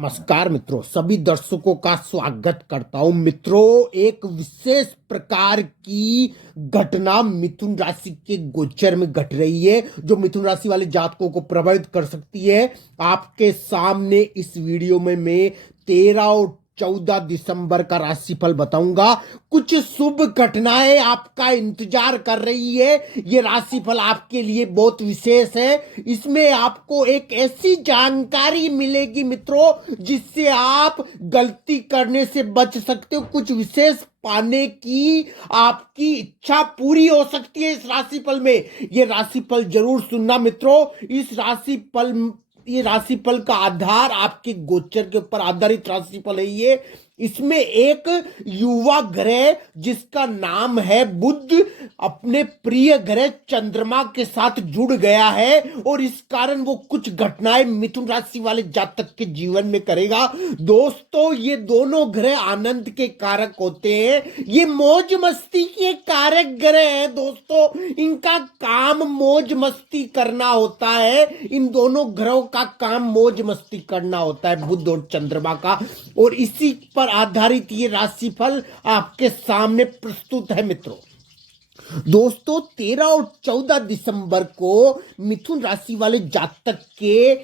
नमस्कार मित्रों, सभी दर्शकों का स्वागत करता हूं। मित्रों, एक विशेष प्रकार की घटना मिथुन राशि के गोचर में घट रही है जो मिथुन राशि वाले जातकों को प्रभावित कर सकती है। आपके सामने इस वीडियो में मैं 13 और 14 दिसंबर का राशिफल बताऊंगा। कुछ शुभ घटनाएं आपका इंतजार कर रही है। ये राशिफल आपके लिए बहुत विशेष है। इसमें आपको एक ऐसी जानकारी मिलेगी मित्रों जिससे आप गलती करने से बच सकते हो। कुछ विशेष पाने की आपकी इच्छा पूरी हो सकती है इस राशिफल में। ये राशिफल जरूर सुनना मित्रों। ये राशिफल का आधार आपके गोचर के ऊपर आधारित राशिफल है। ये इसमें एक युवा ग्रह जिसका नाम है बुध अपने प्रिय ग्रह चंद्रमा के साथ जुड़ गया है और इस कारण वो कुछ घटनाएं मिथुन राशि वाले जातक के जीवन में करेगा। दोस्तों, ये दोनों ग्रह आनंद के कारक होते हैं। ये मौज मस्ती के कारक ग्रह है दोस्तों। इनका काम मौज मस्ती करना होता है। इन दोनों ग्रहों का काम मौज मस्ती करना होता है, बुध और चंद्रमा का। और इसी पर आधारित ये राशिफल आपके सामने प्रस्तुत है मित्रों। दोस्तों, 13 और 14 दिसंबर को मिथुन राशि वाले जातक के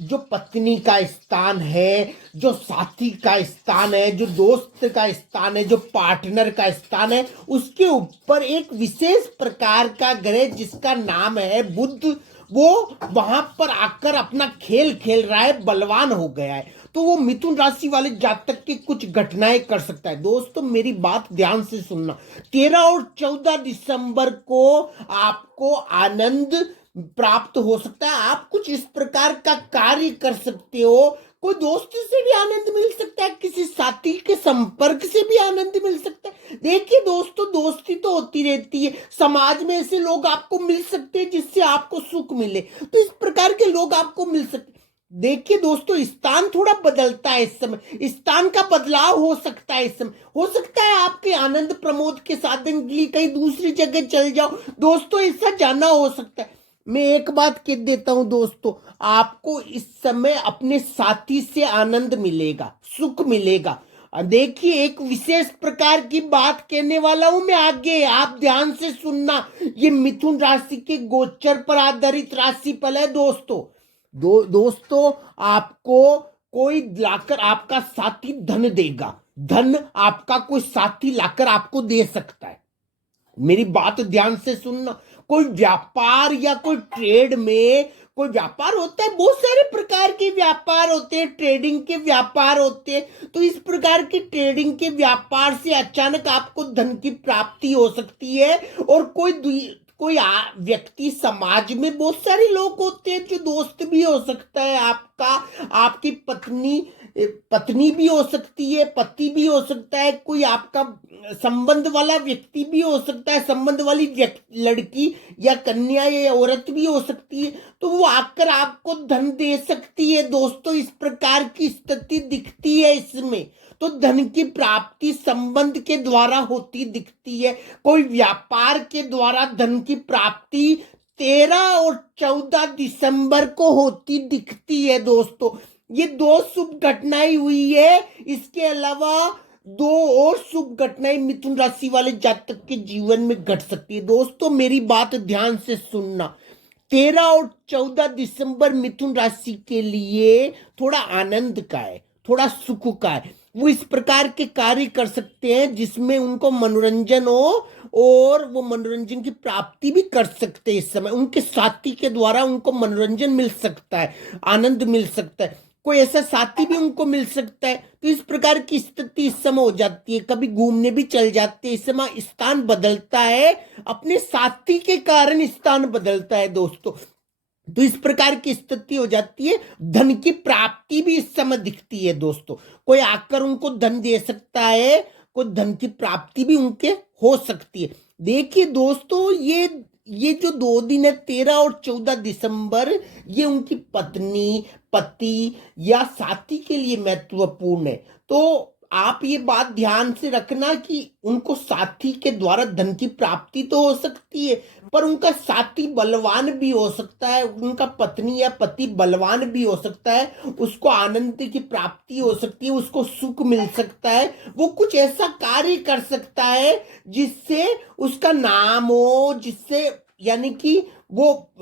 जो पत्नी का स्थान है, जो साथी का स्थान है, जो दोस्त का स्थान है, जो पार्टनर का स्थान है, उसके ऊपर एक विशेष प्रकार का ग्रह जिसका नाम है बुध, वो वहां पर आकर अपना खेल खेल रहा है, बलवान हो गया है। तो वो मिथुन राशि वाले जातक की कुछ घटनाएं कर सकता है। दोस्तों, मेरी बात ध्यान से सुनना। 13 और 14 दिसंबर को आपको आनंद प्राप्त हो सकता है। आप कुछ इस प्रकार का कार्य कर सकते हो। कोई दोस्त से भी आनंद मिल सकता है, किसी साथी के संपर्क से भी आनंद मिल सकता है। देखिए दोस्तों, दोस्ती तो होती रहती है। समाज में ऐसे लोग आपको मिल सकते हैं जिससे आपको सुख मिले, तो इस प्रकार के लोग आपको मिल सकते हैं। देखिए दोस्तों, स्थान थोड़ा बदलता है इस समय, स्थान का बदलाव हो सकता है इस समय। हो सकता है आपके आनंद प्रमोद के साधन के लिए कहीं दूसरी जगह चल जाओ दोस्तों, ऐसा जाना हो सकता है। मैं एक बात कह देता हूं दोस्तों, आपको इस समय अपने साथी से आनंद मिलेगा, सुख मिलेगा। देखिए, एक विशेष प्रकार की बात कहने वाला हूं मैं आगे, आप ध्यान से सुनना। ये मिथुन राशि के गोचर पर आधारित राशिफल है दोस्तों। दोस्तों, आपको कोई लाकर आपका साथी धन देगा। धन आपका कोई साथी लाकर आपको दे सकता है। मेरी बात ध्यान से सुनना। कोई व्यापार या कोई ट्रेड में, कोई व्यापार होता है, बहुत सारे प्रकार के व्यापार होते हैं, ट्रेडिंग के व्यापार होते हैं। तो इस प्रकार की ट्रेडिंग के व्यापार से अचानक आपको धन की प्राप्ति हो सकती है। और कोई व्यक्ति, समाज में बहुत सारे लोग होते हैं, जो दोस्त भी हो सकता है आपका, आपकी पत्नी भी हो सकती है, पति भी हो सकता है, कोई आपका संबंध वाला व्यक्ति भी हो सकता है, संबंध वाली लड़की या कन्या या औरत भी हो सकती है। तो वो आकर आपको धन दे सकती है दोस्तों। इस प्रकार की स्थिति दिखती है इसमें। तो धन की प्राप्ति संबंध के द्वारा होती दिखती है। कोई व्यापार के द्वारा धन की प्राप्ति 13 और 14 दिसंबर को होती दिखती है दोस्तों। ये दो शुभ घटनाएं हुई है। इसके अलावा दो और शुभ घटनाएं मिथुन राशि वाले जातक के जीवन में घट सकती है। दोस्तों, मेरी बात ध्यान से सुनना। 13 और 14 दिसंबर मिथुन राशि के लिए थोड़ा आनंद का है, थोड़ा सुख का है। वो इस प्रकार के कार्य कर सकते हैं जिसमें उनको मनोरंजन हो और वो मनोरंजन की प्राप्ति भी कर सकते हैं। इस समय उनके साथी के द्वारा उनको मनोरंजन मिल सकता है, आनंद मिल सकता है। कोई ऐसा साथी भी उनको मिल सकता है। तो इस प्रकार की स्थिति इस समय हो जाती है। कभी घूमने भी चल जाते हैं। इस समय स्थान बदलता है, अपने साथी के कारण स्थान बदलता है दोस्तों। तो इस प्रकार की स्थिति हो जाती है। धन की प्राप्ति भी इस समय दिखती है दोस्तों। कोई आकर उनको धन दे सकता है, कोई धन की प्राप्ति भी उनके हो सकती है। देखिए दोस्तों, ये जो 2 दिन है, 13 और 14 दिसंबर, ये उनकी पत्नी, पति या साथी के लिए महत्वपूर्ण है। तो आप ये बात ध्यान से रखना कि उनको साथी के द्वारा धन की प्राप्ति तो हो सकती है, पर उनका साथी बलवान भी हो सकता है, उनका पत्नी या पति बलवान भी हो सकता है, उसको आनंद की प्राप्ति हो सकती है, उसको सुख मिल सकता है, वो कुछ ऐसा कार्य कर सकता है जिससे उसका नाम हो, जिससे यानी कि वो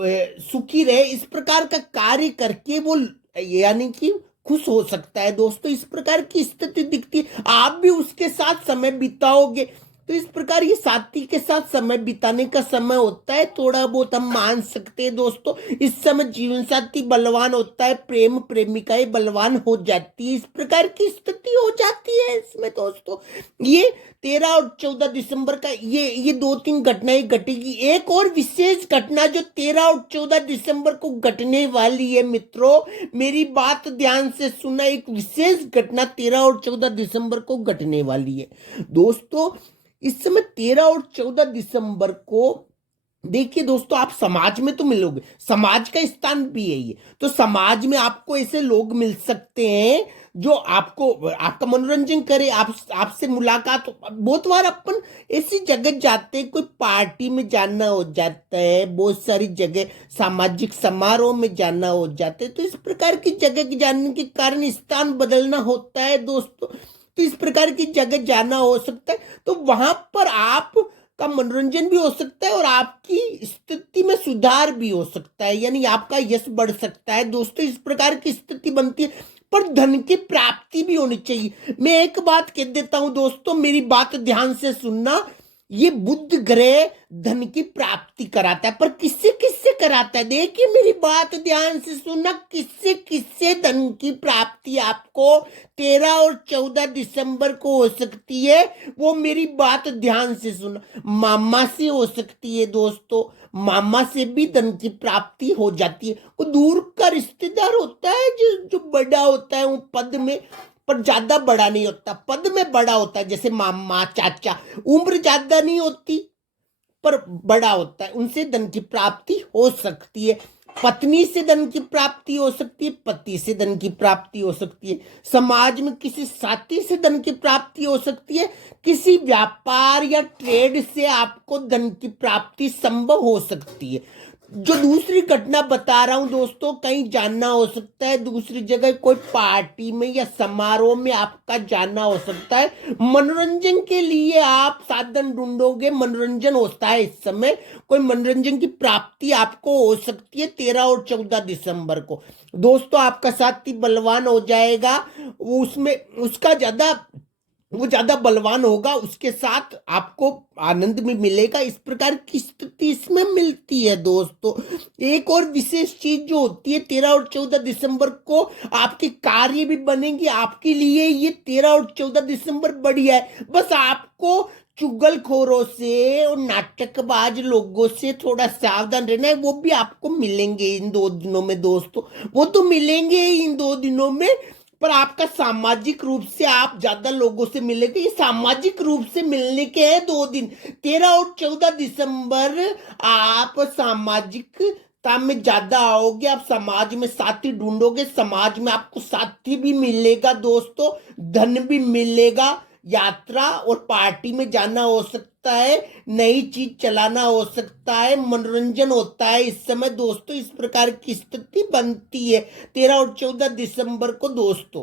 सुखी रहे। इस प्रकार का कार्य करके वो यानी कि खुश हो सकता है दोस्तों। इस प्रकार की स्थिति दिखती है, आप भी उसके साथ समय बिताओगे। तो इस प्रकार ये साथी के साथ समय बिताने का समय होता है, थोड़ा बहुत हम मान सकते हैं दोस्तों। इस समय जीवन साथी बलवान होता है, प्रेम प्रेमिकाएं बलवान हो जाती है, इस प्रकार की स्थिति हो जाती है इसमें दोस्तों। ये 13 और 14 दिसंबर का ये दो तीन घटनाएं घटेगी। एक और विशेष घटना जो 13 और 14 दिसंबर को घटने वाली है मित्रों, मेरी बात ध्यान से सुना। एक विशेष घटना 13 और 14 दिसंबर को घटने वाली है दोस्तों। इस समय 13 और 14 दिसंबर को देखिए दोस्तों, आप समाज में तो मिलोगे, समाज का स्थान भी है ये, तो समाज में आपको ऐसे लोग मिल सकते हैं जो आपको आपका मनोरंजन करे, आपसे मुलाकात बहुत बार अपन ऐसी जगह जाते हैं, कोई पार्टी में जाना हो जाता है, बहुत सारी जगह सामाजिक समारोह में जाना हो जाता है, तो इस प्रकार की जगह के जाने के कारण स्थान बदलना होता है दोस्तों। तो इस प्रकार की जगह जाना हो सकता है, तो वहां पर आप का मनोरंजन भी हो सकता है और आपकी स्थिति में सुधार भी हो सकता है, यानी आपका यश बढ़ सकता है दोस्तों। इस प्रकार की स्थिति बनती है, पर धन की प्राप्ति भी होनी चाहिए। मैं एक बात कह देता हूं दोस्तों, मेरी बात ध्यान से सुनना। ये बुध ग्रह धन की प्राप्ति कराता है, पर किससे किससे कराता है, देखिए मेरी बात ध्यान से सुनना। किससे किससे धन की प्राप्ति आपको 13 और 14 दिसंबर को हो सकती है, वो मेरी बात ध्यान से सुनना। मामा से हो सकती है दोस्तों, मामा से भी धन की प्राप्ति हो जाती है। वो दूर का रिश्तेदार होता है जो जो बड़ा होता है वो पद में, पर ज्यादा बड़ा नहीं होता, पद में बड़ा होता है, जैसे मामा चाचा, उम्र ज्यादा नहीं होती पर बड़ा होता है, उनसे धन की प्राप्ति हो सकती है। पत्नी से धन की प्राप्ति हो सकती है, पति से धन की प्राप्ति हो सकती है, समाज में किसी साथी से धन की प्राप्ति हो सकती है, किसी व्यापार या ट्रेड से आपको धन की प्राप्ति संभव हो सकती है। जो दूसरी घटना बता रहा हूं दोस्तों, कहीं जाना हो सकता है दूसरी जगह, कोई पार्टी में या समारोह में आपका जाना हो सकता है, मनोरंजन के लिए आप साधन ढूंढोगे, मनोरंजन होता है इस समय, कोई मनोरंजन की प्राप्ति आपको हो सकती है 13 और 14 दिसंबर को दोस्तों। आपका साथी बलवान हो जाएगा, वो उसमें उसका वो ज्यादा बलवान होगा, उसके साथ आपको आनंद भी मिलेगा। इस प्रकार की स्थिति इसमें मिलती है दोस्तों। एक और विशेष चीज जो होती है 13 और 14 दिसंबर को, आपके कार्य भी बनेंगे आपके लिए। ये 13 और 14 दिसंबर बढ़िया है, बस आपको चुगलखोरों से और नाटकबाज लोगों से थोड़ा सावधान रहना है। वो भी आपको मिलेंगे इन 2 दिनों में दोस्तों, वो तो मिलेंगे ही इन 2 दिनों में, पर आपका सामाजिक रूप से आप ज्यादा लोगों से मिलेंगे। ये सामाजिक रूप से मिलने के हैं 2 दिन, 13 और 14 दिसंबर। आप सामाजिकता में ज्यादा आओगे, आप समाज में साथी ढूंढोगे, समाज में आपको साथी भी मिलेगा दोस्तों, धन भी मिलेगा, यात्रा और पार्टी में जाना हो सकता है, नई चीज चलाना हो सकता है, मनोरंजन होता है इस समय दोस्तों। इस प्रकार की स्थिति बनती है 13 और 14 दिसंबर को दोस्तों।